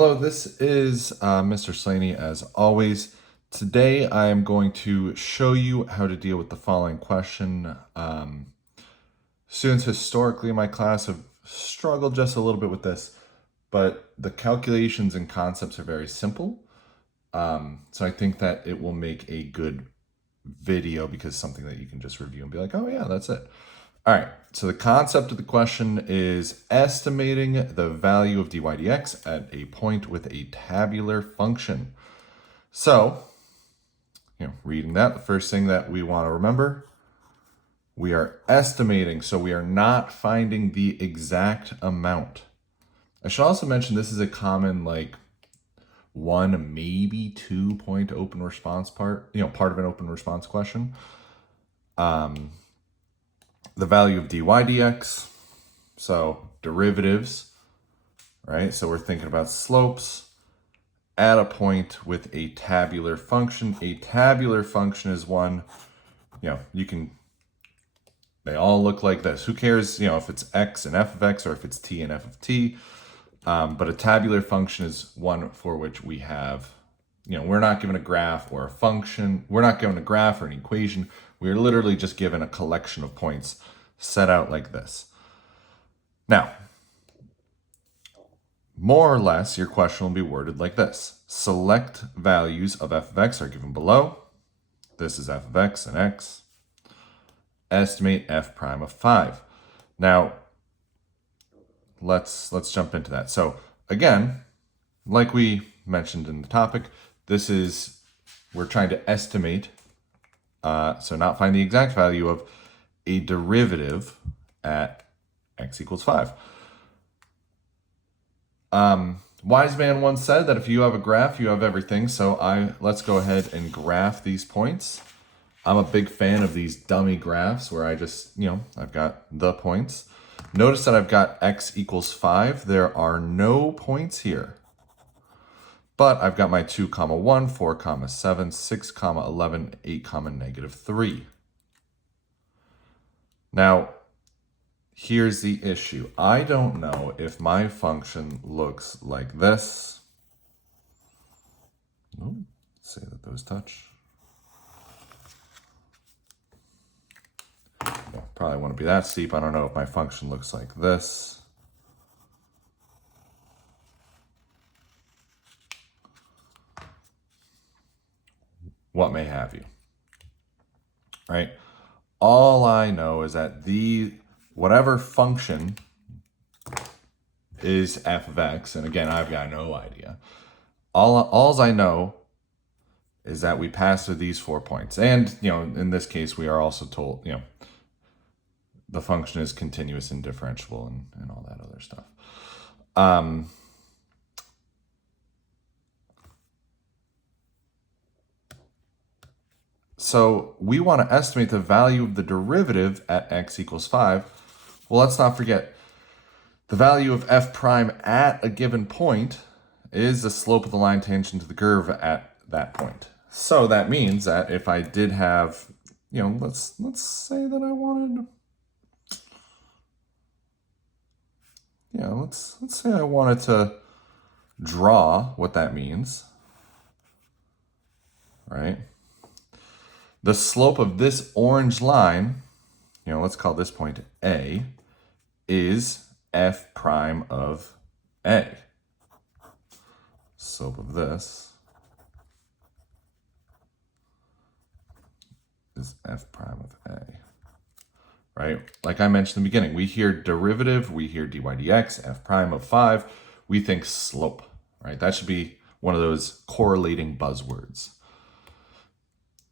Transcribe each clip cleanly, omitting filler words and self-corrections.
Hello, this is Mr. Slaney as always. Today I am going to show you how to deal with the following question. Students historically in my class have struggled just a little bit with this, but the calculations and concepts are very simple. So I think that it will make a good video because something that you can just review and be like, oh yeah, that's it. All right, so the concept of the question is estimating the value of dy dx at a point with a tabular function. So, reading that, the first thing that we want to remember, we are estimating, so we are not finding the exact amount. I should also mention this is a common, one, maybe 2 point open response part of an open response question. The value of dy dx, so derivatives, right? So we're thinking about slopes at a point with a tabular function. A tabular function is one, they all look like this. Who cares, if it's x and f of x or if it's t and f of t. But a tabular function is one for which we have, we're not given a graph or a function. We're not given a graph or an equation. We're literally just given a collection of points set out like this. Now, more or less, your question will be worded like this. Select values of f of x are given below. This is f of x and x. Estimate f prime of 5. Now, let's jump into that. So again, like we mentioned in the topic, we're trying to estimate, so not find the exact value of a derivative at x equals 5. Wise man once said that if you have a graph, you have everything. So let's go ahead and graph these points. I'm a big fan of these dummy graphs where I just, I've got the points. Notice that I've got x equals 5. There are no points here. But I've got my 2, 1, 4, 7, 6, 11, 8, -3. Now, here's the issue. I don't know if my function looks like this. Let's say that those touch. Probably wouldn't be that steep. I don't know if my function looks like this. What may have you, right? All I know is that whatever function is f of x, and again, I've got no idea. All I know is that we pass through these 4 points. And, in this case, we are also told, the function is continuous and differentiable and all that other stuff. So we want to estimate the value of the derivative at x equals 5. Well, let's not forget, the value of f prime at a given point is the slope of the line tangent to the curve at that point. So that means that if I did have, let's say that I wanted, let's say I wanted to draw what that means, right? The slope of this orange line, let's call this point A, is f prime of A. Slope of this is f prime of A, right? Like I mentioned in the beginning, we hear derivative, we hear dy dx, f prime of 5, we think slope, right? That should be one of those correlating buzzwords.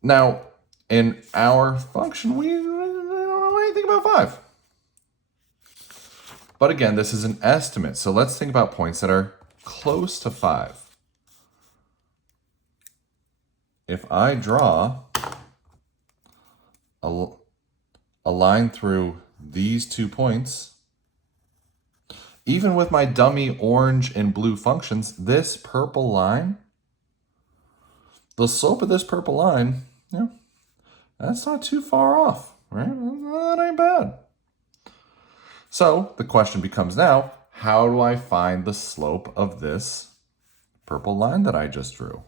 Now, in our function, we don't know anything about 5. But again, this is an estimate. So let's think about points that are close to 5. If I draw a line through these 2 points, even with my dummy orange and blue functions, this purple line, the slope of this purple line, that's not too far off, right? That ain't bad. So the question becomes now, how do I find the slope of this purple line that I just drew?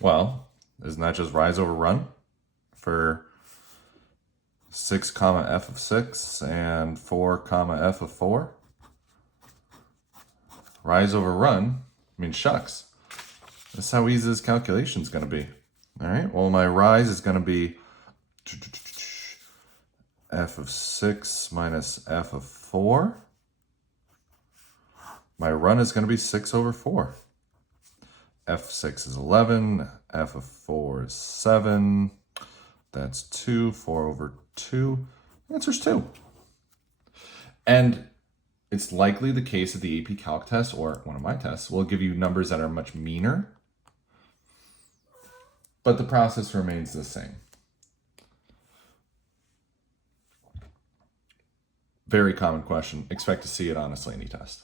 Well, isn't that just rise over run for 6 comma f of 6 and 4 comma f of 4? Rise over run, I mean, shucks. That's how easy this calculation is going to be. All right, well, my rise is going to be f of 6 minus f of 4. My run is going to be 6 over 4. f6 is 11, f of 4 is 7. That's 2, 4 over 2. The answer's 2. And it's likely the case that the AP Calc test, or one of my tests, will give you numbers that are much meaner, but the process remains the same. Very common question. Expect to see it on a Slaney test.